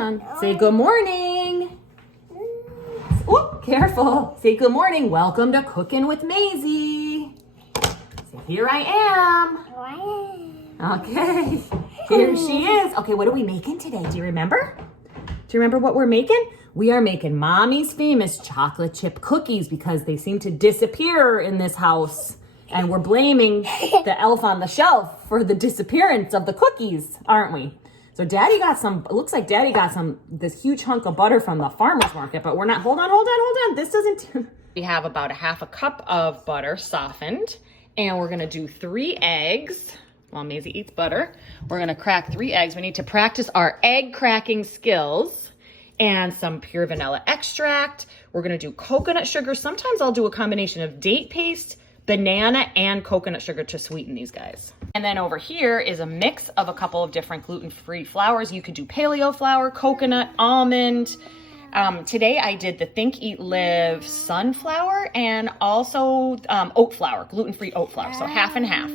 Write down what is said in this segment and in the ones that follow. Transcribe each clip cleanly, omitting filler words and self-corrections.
on. Say good morning. Oh, careful. Say good morning. Welcome to Cooking with Maisie. Say, here I am. Okay. Here she is. Okay, what are we making today? Do you remember? Do you remember what we're making? We are making Mommy's famous chocolate chip cookies because they seem to disappear in this house. And we're blaming the elf on the shelf for the disappearance of the cookies, aren't we? So Daddy got some, it looks like Daddy got this huge hunk of butter from the farmer's market, but we're not, hold on. This doesn't, we have about a half a cup of butter softened, and we're gonna do 3 eggs. While Maisie eats butter, we're gonna crack 3 eggs. We need to practice our egg cracking skills, and some pure vanilla extract. We're gonna do coconut sugar. Sometimes I'll do a combination of date paste, banana, and coconut sugar to sweeten these guys. And then over here is a mix of a couple of different gluten-free flours. You could do paleo flour, coconut, almond. Today I did the Think, Eat, Live sunflower and also oat flour, gluten-free oat flour, so half and half.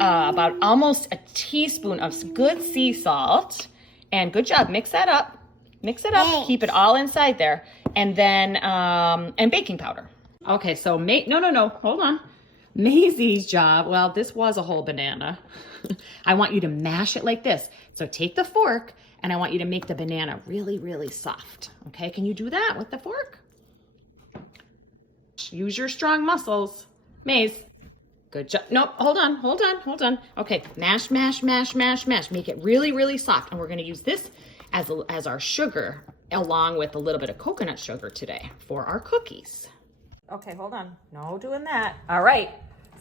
About almost a teaspoon of good sea salt. And good job, mix that up. Mix it up, keep it all inside there. And then, and baking powder. Okay, so no, hold on. Maisie's job, well, this was a whole banana. I want you to mash it like this. So take the fork, and I want you to make the banana really, really soft. Okay, can you do that with the fork? Use your strong muscles. Maze, good job. Nope, hold on. Okay, mash. Make it really, really soft. And we're gonna use this as our sugar, along with a little bit of coconut sugar today for our cookies. Okay, hold on. No doing that. All right.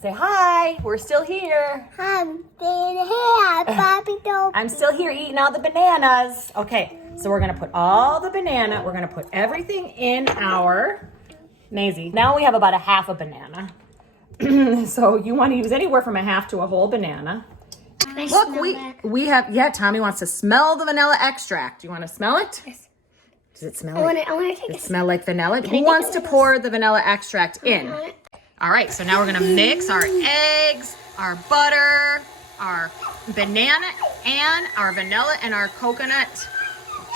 Say hi. We're still here. I'm still here, Bobby Dope. I'm still here eating all the bananas. Okay, so we're going to put all the banana. We're going to put everything in our Maisie. Now we have about a half a banana. So you want to use anywhere from a half to a whole banana. Look, we have, yeah, Tommy wants to smell the vanilla extract. You want to smell it? Yes. Does it smell I want to take it smell like vanilla? Who wants to pour the vanilla extract in? All right, so now we're gonna mix our eggs, our butter, our banana, and our vanilla and our coconut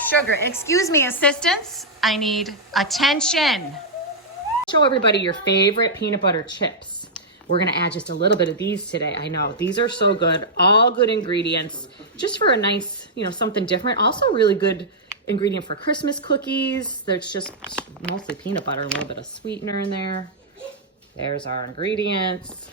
sugar. Excuse me, assistants. I need attention. Show everybody your favorite peanut butter chips. We're gonna add just a little bit of these today. I know, these are so good. All good ingredients, just for a nice, something different. Also really good ingredient for Christmas cookies. There's just mostly peanut butter, a little bit of sweetener in there. There's our ingredients.